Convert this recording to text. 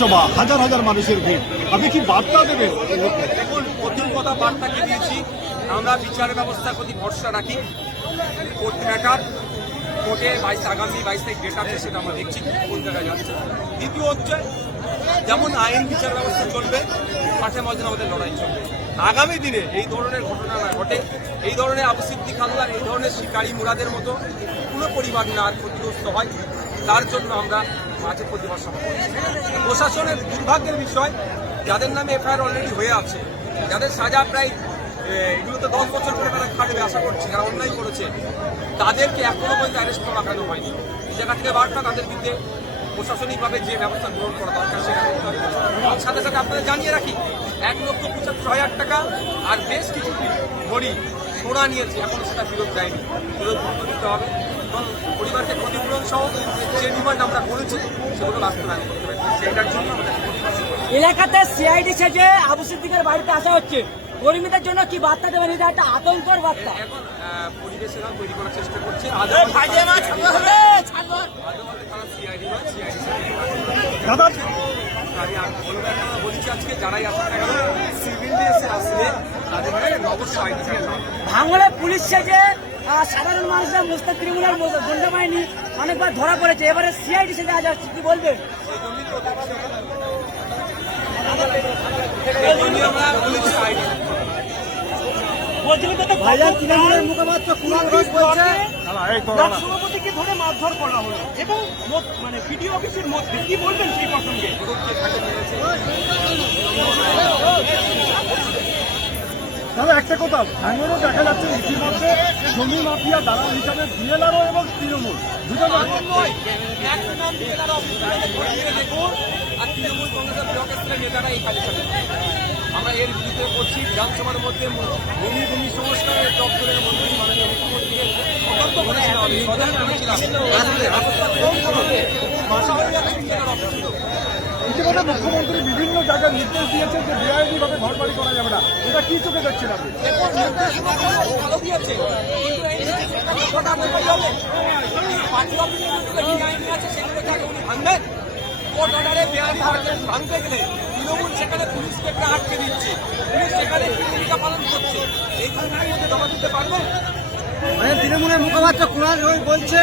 সভা হাজার হাজার মানুষের ভিড় আপনি কি বার্তা দেবেন? দেখুন, প্রথম কথা বার্তাকে দিয়েছি, আমরা বিচার ব্যবস্থার প্রতি ভরসা রাখি। কোর্ট কোর্টে বাইশ, আগামী বাইশ তারিখ ডেট আছে সেটা আমরা দেখছি, কোন জায়গায় যাচ্ছে। দ্বিতীয় হচ্ছে, যেমন আইন বিচার ব্যবস্থা চলবে মাঠে ময়দানে আমাদের লড়াই চলবে। আগামী দিনে এই ধরনের ঘটনা না ঘটে, এই ধরনের আবু সিদ্দিক হালদার, এই ধরনের শিকারী মুরাদের মতো কোনো পরিবার না আর ক্ষতিগ্রস্ত হয়। তার জন্য আমরা মাঝে প্রতিবাদ সভা করছি। প্রশাসনের দুর্ভাগ্যের বিষয়, যাদের নামে এফআইআর অলরেডি হয়ে আছে, যাদের সাজা প্রায় এগুলো তো দশ বছর করে তারা খাটবে আশা করছি, যারা অন্যায় করেছে, তাদেরকে এখনও পর্যন্ত অ্যারেস্ট করা কেন হয়নি। জায়গা থেকে বার্তা তাদের বিরুদ্ধে প্রশাসনিকভাবে যে ব্যবস্থা গ্রহণ করা দরকার সেটা সাথে সাথে আপনাদের জানিয়ে রাখি, এক লক্ষ পঁচাত্তর হাজার টাকা আর বেশ কিছু ঘড়ি সোনা নিয়েছে, এখনও সেটা ফেরত দেয়নি। ফেরত দিতে হবে। এবং সহ যে ডিমান্ড আমরা করেছি সেগুলো বাস্তবায়ন করতে হবে সেইটার জন্য আমাদের প্রতিবাদ করছি। এলাকাতে সিআইডি সেজে আবু সিদ্দিকের বাড়িতে আসা হচ্ছে। কর্মীদের জন্য কি বার্তা দেবেন? এটা একটা আতঙ্কর বার্তা। এখন তৈরি করার চেষ্টা করছে। দাদা? আমি বলছি আজকে যারাই সিভিল আসলে তাদের ভাঙলে পুলিশ সেজে সাধারণ মানুষরা মুস্তাক তৃণমূলের গুন্ডা বাহিনী অনেকবার ধরা পড়েছে। এবারে সিআইডি সেজে আজ আসছে কি বলবেন এই জন্যই আমরা বলেছি আইডি ভাইজান তৃণমূলের মুখপাত্র কুণাল ঘোষ বলছে সভাপতিকে ধরে মারধর করা হলো। এবং মানে বিডিও অফিসের মধ্যে কি বলবেন সেই প্রসঙ্গে? দাদা একটা কথা ভাঙনেরও দেখা যাচ্ছে ইতিমধ্যে জমি মাফিয়া দালাল হিসাবে বিএলআরও এবং তৃণমূল দুটো আর তৃণমূল কংগ্রেসের নেতারা এই কাজে আমরা এর বিরুদ্ধে করছি বিধানসভার মধ্যে ভূমি ভূমি সংস্কারের দপ্তরের মন্ত্রী মাননীয় মুখ্যমন্ত্রীকে সতর্ক করেছিলাম আমি সজাগ করেছিলাম ইতিমধ্যে মুখ্যমন্ত্রী বিভিন্ন জায়গায় নির্দেশ দিয়েছেন যে বেআইনি ভাবে ঘর বাড়ি করা যাবে না। এটা কি চোখে দেখছেন আপনি? কোর্ট অর্ডারে বেআইনি ভাঙতে গেলে তৃণমূল সেখানে পুলিশকে একটা আটকে দিচ্ছে। পুলিশ সেখানে কি ভূমিকা পালন করছে। এই ঘটনার মধ্যে জমা দিতে পারবে? মানে তৃণমূলের মুখপাত্র কুণাল ঘোষ বলছে